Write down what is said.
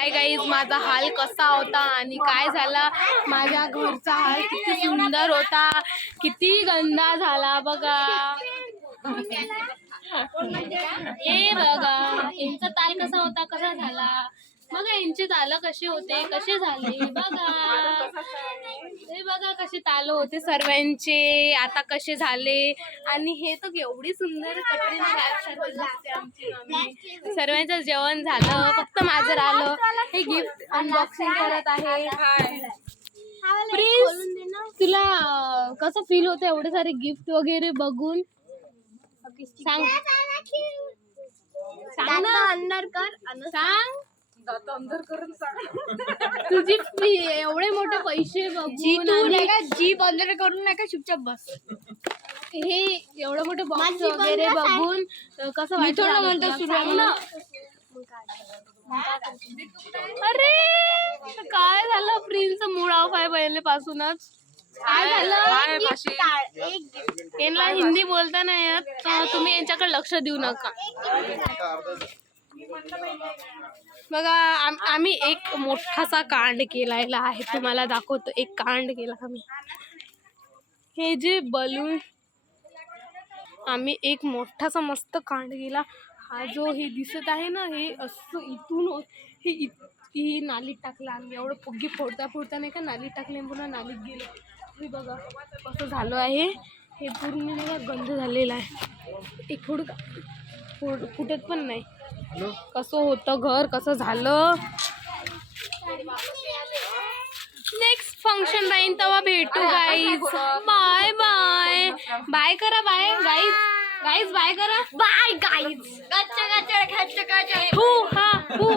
Hi guys माझा हाल कसा होता आणि काय झाला? माझ्या घरचा हाल किती सुंदर होता. किती गंदा झाला बघा. हे बघा यांचा ताल कसा होता कसा झाला? बघा यांचे ताल कसे होते कसे झाले? बघा. हे बघा कसे ताल होते सर्वांचे आता कसे झाले. आणि हे तर एवढी सुंदर कटरीना मम्मी सर्वांचं जेवण झालं फक्त माझं राहिलं. हे गिफ्ट अनबॉक्सिंग करत आहे. तुला कसं फील होतं एवढे सारे गिफ्ट वगैरे बघून? सांग. सांग ना कर सांग. तुझी एवढे मोठे पैसे बघून आणि जीप अंदर करून नाही का चुपचाप बस. हे एवढं मोठे बॉक्स माझी वगैरे बंद. बघून अं, कसं मी वाटलं थोडं म्हणतो तुला? सुरू ना. अरे काय झालं? प्रिन्स मूड ऑफ आहे पहिल्यापासूनच काय झालं? यांना हिंदी बोलता नाही येत तर तुम्ही यांच्याकडे लक्ष देऊ नका. बघा आम- आम्ही एक मोठासा कांड केलेला आहे. तुम्हाला दाखवतो एक कांड केला आम्ही. हे जे बलून आम्ही एक मोठासा मस्त कांड केला. हा जो हे दिसत आहे ना हे असं इथून हे इत- ही नालीत टाकलं आम्ही. एवढं फुगी फोडता फोडता नाही का नालीत टाकले पुन्हा नालीत गेलो. हे बघा कसं झालं आहे. हे पूर्ण गंध झालेलं आहे. एक फोड फोड फुटत पण नाही. कसं होतं घर कसं झालं? नेक्स्ट फंक्शन राहीन तेव्हा भेटू गाईज बाय बाय बाय करा बाय गाईज गाईज बाय करा. बाय गाईज गच्च गच्च गच्च गच्च. हू हा हू